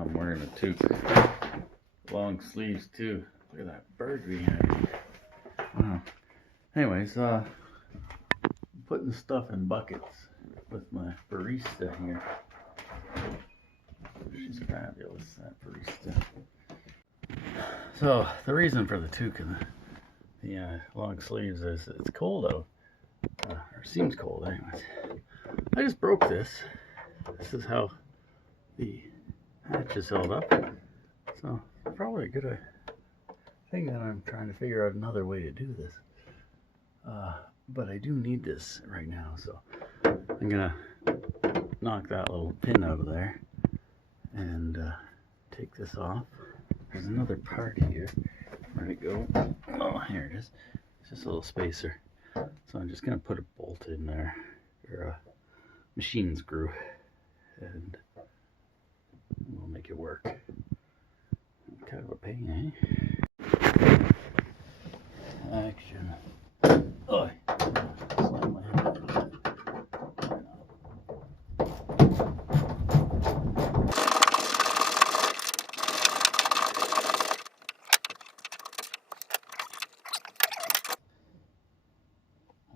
I'm wearing a toque. Long sleeves too. Look at that bird we have. Wow. Anyways, putting stuff in buckets with my barista here. She's fabulous, that barista. So the reason for the toque and the long sleeves is it's cold out. Or seems cold anyways. I just broke this. This is how the hatch is held up. So probably a good thing that I'm trying to figure out another way to do this. But I do need this right now, so I'm gonna knock that little pin out of there and take this off. There's another part here. Where'd it go? Oh, here it is. It's just a little spacer. So I'm just gonna put a bolt in there, or a machine screw, and we'll make it work. Kind of a pain, eh? Action. Oh, slam my head.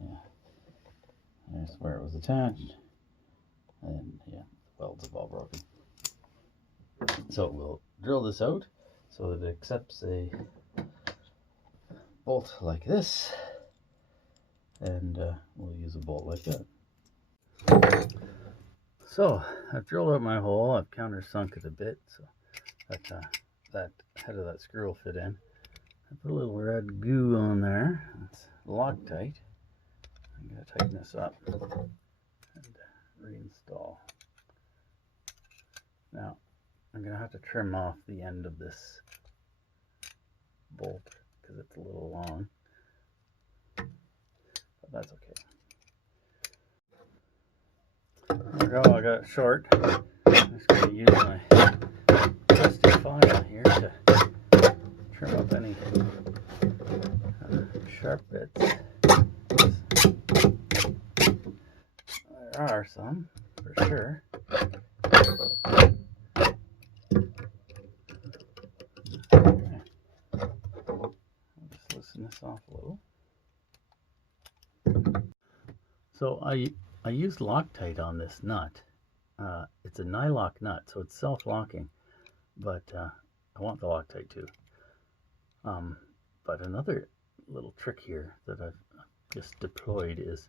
Yeah. There's where it was attached. And yeah, the welds have all broken. So we'll drill this out so that it accepts a bolt like this, and we'll use a bolt like that. So I've drilled out my hole. I've countersunk it a bit so that head of that screw will fit in. I put a little red goo on there. It's Loctite. I'm going to tighten this up and reinstall. Now I'm going to have to trim off the end of this bolt because it's a little long, but that's okay. There we go, I got it short. I'm just going to use my trusty file here to trim up any sharp bits. There are some, for sure. This off a little. So I used Loctite on this nut. It's a Nylock nut, so it's self-locking, but I want the Loctite too. But another little trick here that I've just deployed is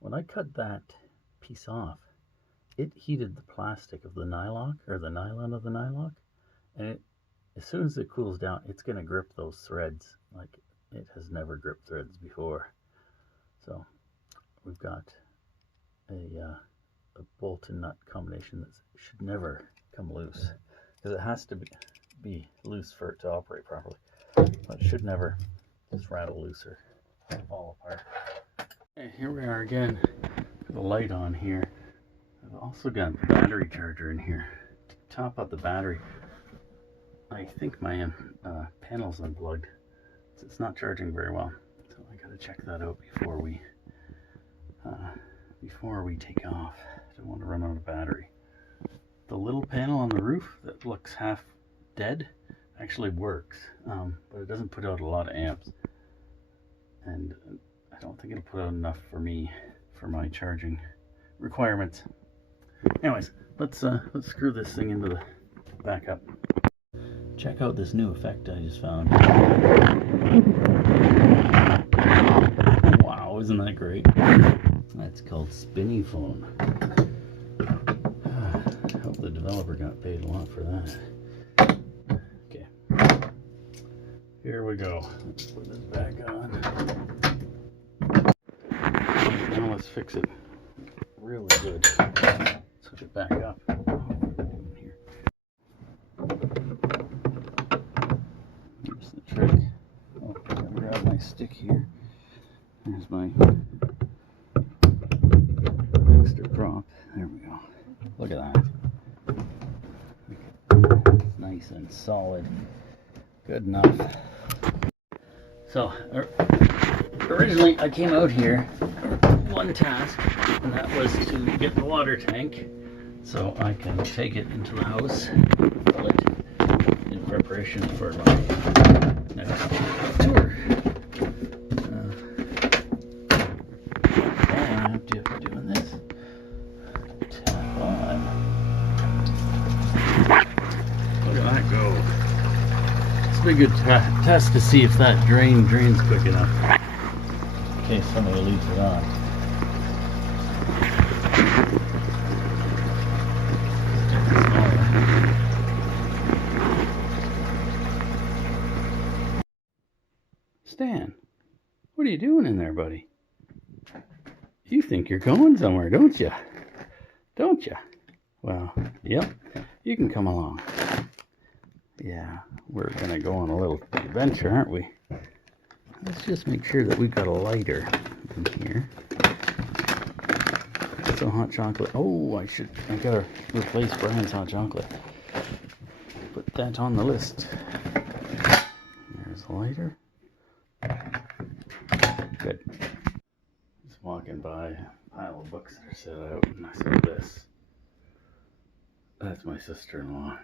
when I cut that piece off, it heated the plastic of the Nylock, or the nylon of the Nylock, and as soon as it cools down, it's going to grip those threads like it has never gripped threads before. So we've got a bolt and nut combination that should never come loose, because it has to be loose for it to operate properly, but it should never just rattle loose or fall apart. Okay, here we are again with the light on here. I've also got the battery charger in here to top up the battery. I think my panel's unplugged. It's not charging very well, so I gotta check that out before we take off. I don't want to run out of battery. The little panel on the roof that looks half dead actually works, but it doesn't put out a lot of amps, and I don't think it'll put out enough for me for my charging requirements. Anyways, let's screw this thing into the backup. Check out this new effect I just found. Wow, isn't that great? That's called Spinny Phone. I hope the developer got paid a lot for that. Okay, here we go. Let's put this back on. Now let's fix it really good. Let's hook it back up. Here's the trick. Oh, I'm gonna grab my stick here. There's my extra prop. There we go. Look at that. It's nice and solid. Good enough. So, originally I came out here for one task, and that was to get the water tank so I can take it into the house, fill it in preparation for my next tour. And after doing this, tap on. Look at that go. It's a be a good test to see if that drains quick enough in case somebody leaves it on. Stan, what are you doing in there, buddy? You think you're going somewhere, don't you? Don't you? Well, yep, you can come along. Yeah, we're gonna go on a little adventure, aren't we? Let's just make sure that we've got a lighter in here. Some hot chocolate. Oh, I gotta replace Brian's hot chocolate. Put that on the list. There's a lighter. Good. Just walking by a pile of books that are set out, and I saw this. That's my sister-in-law.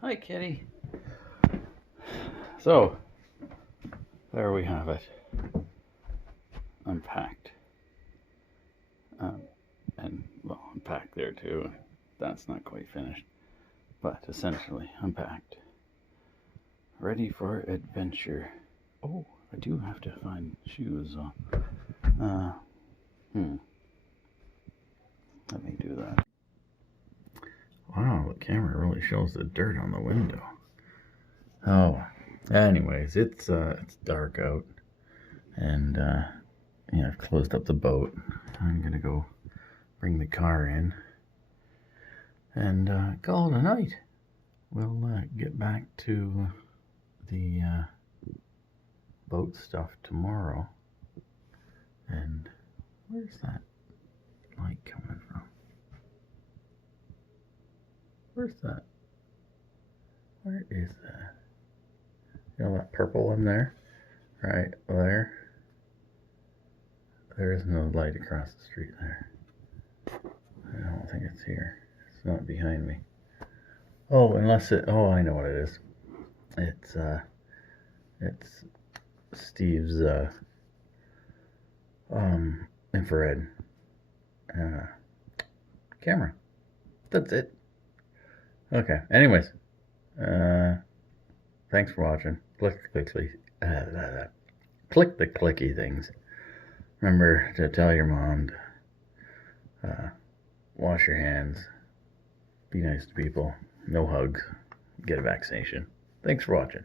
Hi, kitty. So, there we have it. Unpacked. And, well, unpacked there too. That's not quite finished. But essentially, unpacked. Ready for adventure. Oh, I do have to find shoes. Let me do that. Wow, the camera really shows the dirt on the window. Oh, anyways, it's dark out, and yeah, I've closed up the boat. I'm gonna go bring the car in and call it a night. We'll get back to the boat stuff tomorrow. And where's that light coming from? Where's that? Where is that? You know that purple one there? Right there? There is no light across the street there. I don't think it's here. It's not behind me. Oh, unless it... Oh, I know what it is. It's Steve's infrared camera. That's it. Okay, anyways, thanks for watching. Click the clicky things. Remember to tell your mom to wash your hands, be nice to people, no hugs, get a vaccination. Thanks for watching.